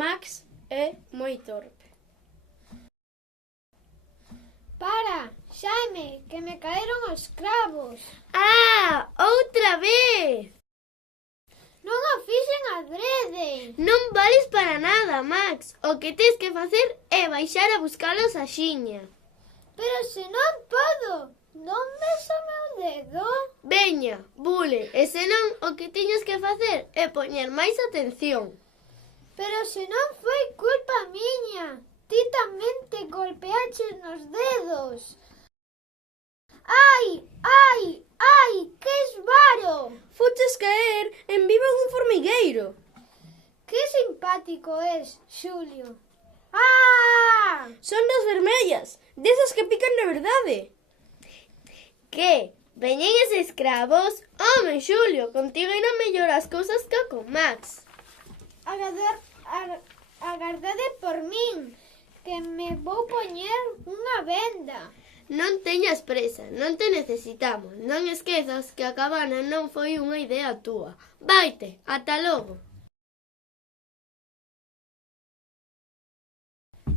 Max é moi torpe. Para, Xaime, que me caeron os cravos. Ah, outra vez! Non o fixen adrede. Non vales para nada, Max. O que tes que facer é baixar a buscalos a xiña. Pero se non podo, non ves o meu dedo? Veña, bule, e senón o que tiñes que facer é poñer máis atención. Pero se non foi culpa miña. Ti tamén te golpeaches nos dedos. Ai, ai, ai, que esvaro! Fuches caer en viva dun formigueiro. Que simpático es, Xulio. Ah! Son das vermellas, desas que pican de verdade. Que? Veñen eses cravos? Home, Xulio, contigo non mellor as cousas que con Max. Agardade por min, que me vou poñer unha venda. Non teñas presa, non te necesitamos. Non esquezas que a cabana non foi unha idea túa. Vaite, ata logo.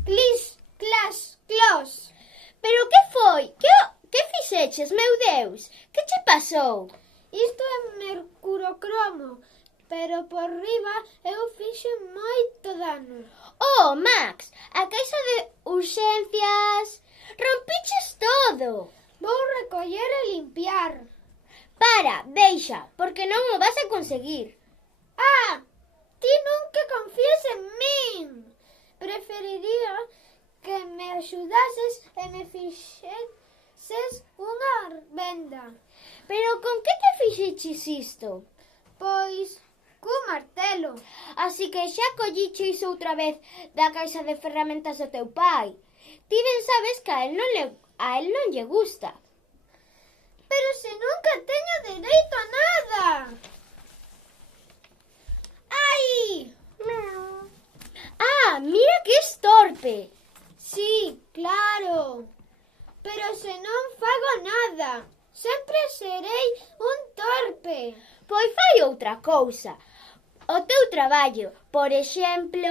Clis, clas, clos. Pero que foi? Que fixeches, meu Deus? Que che pasou? Isto é mercurocromo, pero por riba eu fixen moito dano. Oh, Max, a caixa de urxencias... Rompiches todo. Vou recoller e limpiar. Para, deixa, porque non o vas a conseguir. Ah, ti nunca confías en min. Preferiría que me axudases e me fixeses unha venda. Pero con que te fixeches isto? Pois, cun martelo. Así que xa colliches outra vez da caixa de ferramentas do teu pai. Ti ben sabes que a él non lle gusta. Pero se nunca teño dereito a nada. Ai! Ah, mira que es torpe. Sí, claro. Pero se non fago nada, sempre serei un torpe. Pois fai outra cousa. O teu traballo, por exemplo...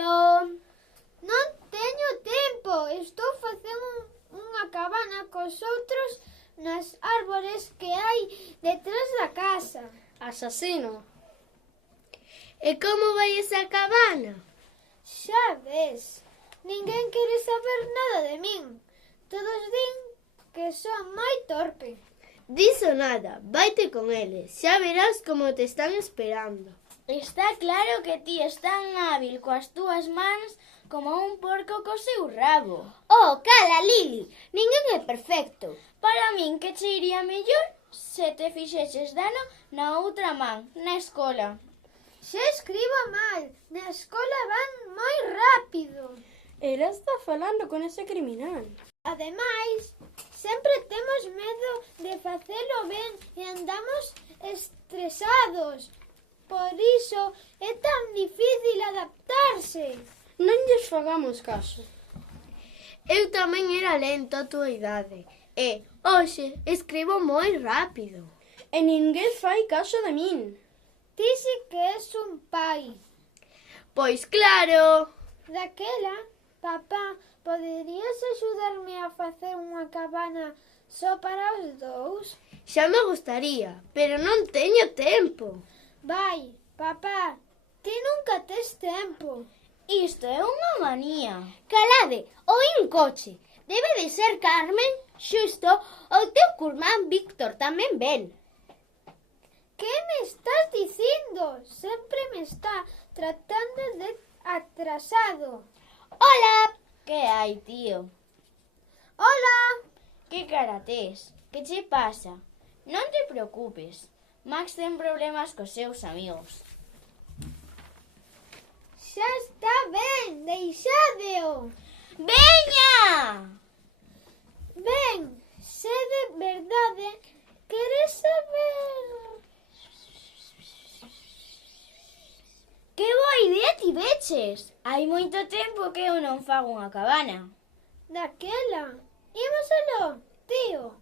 Non teño tempo. Estou facendo unha cabana cos outros nas árbores que hai detrás da casa. Asasino. E como vai esa cabana? Xa ves, ninguén quere saber nada de min. Todos din que son moi torpe. Diso nada, vaite con eles. Xa verás como te están esperando. Está claro que ti es tan hábil coas túas mans como un porco co seu rabo. Oh, cala, Lili, ninguén é perfecto. Para min que che iría mellor se te fixeches dano na outra man, na escola. Xa escribo mal. Na escola van moi rápido. Ela está falando con ese criminal. Ademais, sempre temos medo de facelo ben e andamos estresados. Por iso é tan difícil adaptarse. Non lles fagamos caso. Eu tamén era lento a túa idade. E, hoxe, escribo moi rápido. E ninguén fai caso de min. Ti si que és un pai. Pois claro. Daquela, papá, poderías axudarme a facer unha cabana só para os dous? Xa me gustaría, pero non teño tempo. Vai, papá, ti nunca tes tempo. Isto é unha manía. Calade, oí un coche. Debe de ser Carmen, xusto, o teu curmán Víctor tamén ven. Que me estás dicindo? Sempre me está tratando de atrasado. Hola. Que hai, tío? Hola! Que cara tes? Que che pasa? Non te preocupes. Max ten problemas cos seus amigos. Xa está ben, deixádeo. Veña! Ben, se de verdade queres saber... Que boa idea tiveches! Hai moito tempo que eu non fago unha cabana. Daquela, imos aló, tío.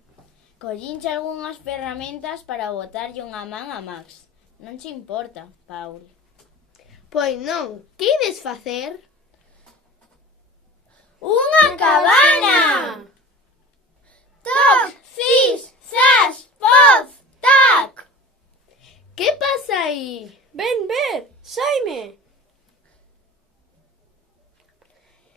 Collinche algunhas ferramentas para botarlle unha man a Max. Non che importa, Paul? Pois non, que ides facer? Unha cabana! Toc, cis, zas, poz, tac! Que pasa aí? Ven ver, saime.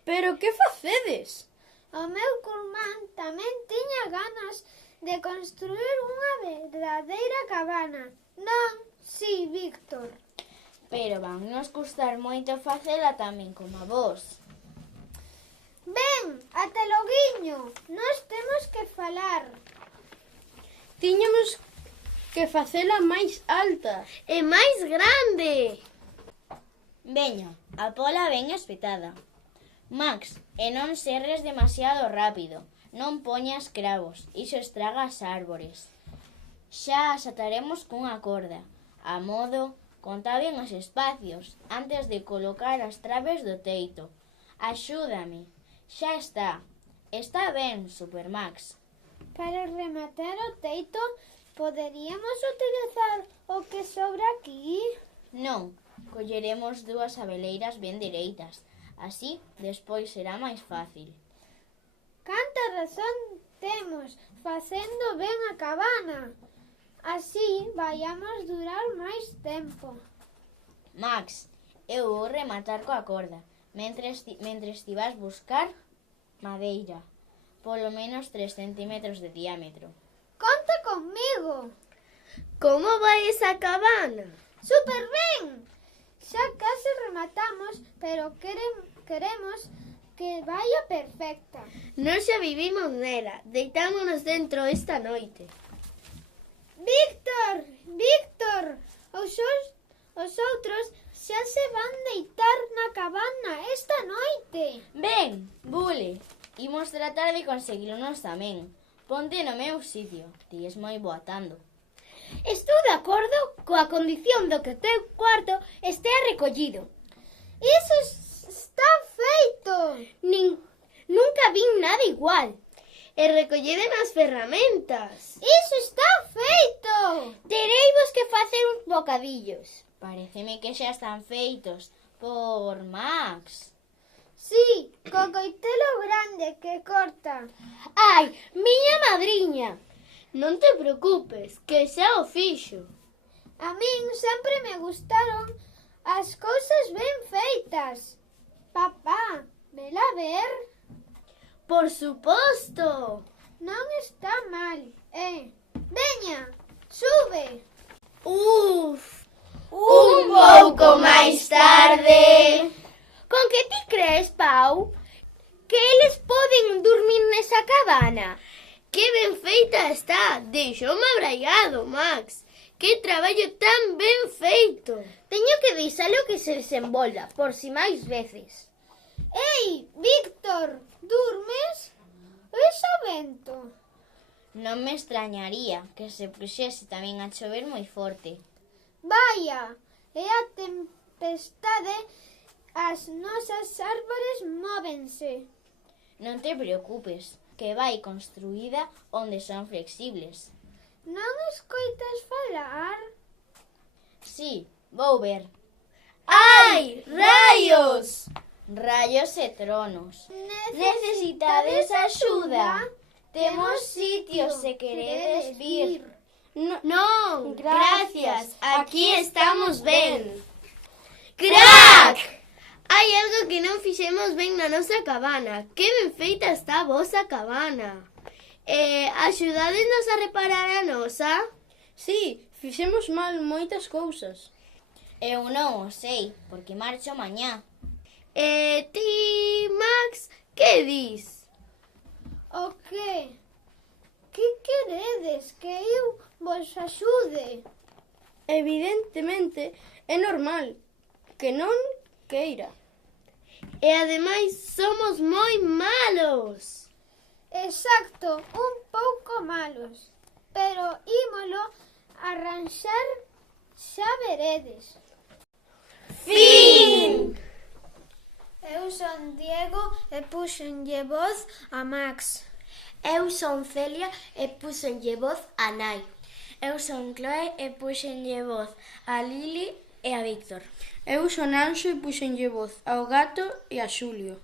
Pero que facedes? O meu curmán tamén tiña ganas de construir unha verdadeira cabana. Non, si, Víctor. Pero van nos custar moito facela tamén como a vos. Ven, ate loguiño, nós temos que falar. Tiñamos que facela máis alta. É máis grande. Veña, a pola ben espetada. Max, e non serres demasiado rápido. Non poñas cravos, iso estraga as árbores. Xa as ataremos cunha corda. A modo, conta ben os espacios antes de colocar as traves do teito. Axúdame. Xa está. Está ben, Supermax. Para rematar o teito, poderíamos utilizar o que sobra aquí? Non, colleremos dúas abeleiras ben dereitas. Así, despois será máis fácil. Canta razón temos facendo ben a cabana. Así vaiamos durar máis tempo. Max, eu vou rematar coa corda, mentres ti vas buscar madeira, polo menos 3 centímetros de diámetro. Conta conmigo. Como vai esa cabana? Super ben. Xa case rematamos, pero queremos que vaya perfecta. Nós xa vivimos nela. Deitámonos dentro esta noite. Víctor, os outros xa se van deitar na cabana esta noite. Ben, Bule, imos tratar de conseguilo nós tamén. Ponte no meu sitio, ti es moi boa atando. Estou de acordo coa condición do que o teu cuarto estea recollido. Iso está feito. Nunca vin nada igual. E recolleden as ferramentas. Iso está feito. Tereivos que facer uns bocadillos. Pareceme que xa están feitos por Max. Sí, co coitelo grande que corta. Ai, miña madriña. Non te preocupes, que xa o fixo. A min sempre me gustaron as cousas ben feitas. Papá, vela ver. Por suposto. Non está mal, Veña, sube. Uf. Un pouco máis tarde. Con que ti crees, Pau, que eles poden dormir nesa cabana? Que ben feita está. Deixoume abraiado, Max. Que traballo tan ben feito. Teño que deixalo que se desenvolva, por si máis veces. Ei, Víctor, durmes? Esa vento. Non me extrañaría que se puxese tamén a chover moi forte. Vaya, é a tempestade, as nosas árbores móvense. Non te preocupes, que vai construída onde son flexibles. Non escoitas falar? Sí, vou ver. Ai, raios! Rayos e tronos. Necesitades axuda? Temos sitios se queredes vir. Non, gracias, aquí estamos ben. Crack! Hai algo que non fixemos ben na nosa cabana. Que ben feita está a vosa cabana. Axudádenos a reparar a nosa? Sí, fixemos mal moitas cousas. Eu non o sei, porque marcho mañá. Ti, Max, que dis? O que? Que queredes? Que eu vos axude? Evidentemente, é normal que non queira. E ademais somos moi malos. Exacto, un pouco malos. Pero ímolo arranxar, xa veredes. Fin! Eu son Diego e puxenlle voz a Max. Eu son Celia e puxenlle voz a Nai. Eu son Chloe e puxenlle voz a Lili e a Víctor. Eu son Anxo e puxenlle voz ao gato e a Xulio.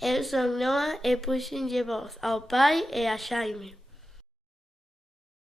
Eu son Noa e puxenlle voz ao pai e a Xaime.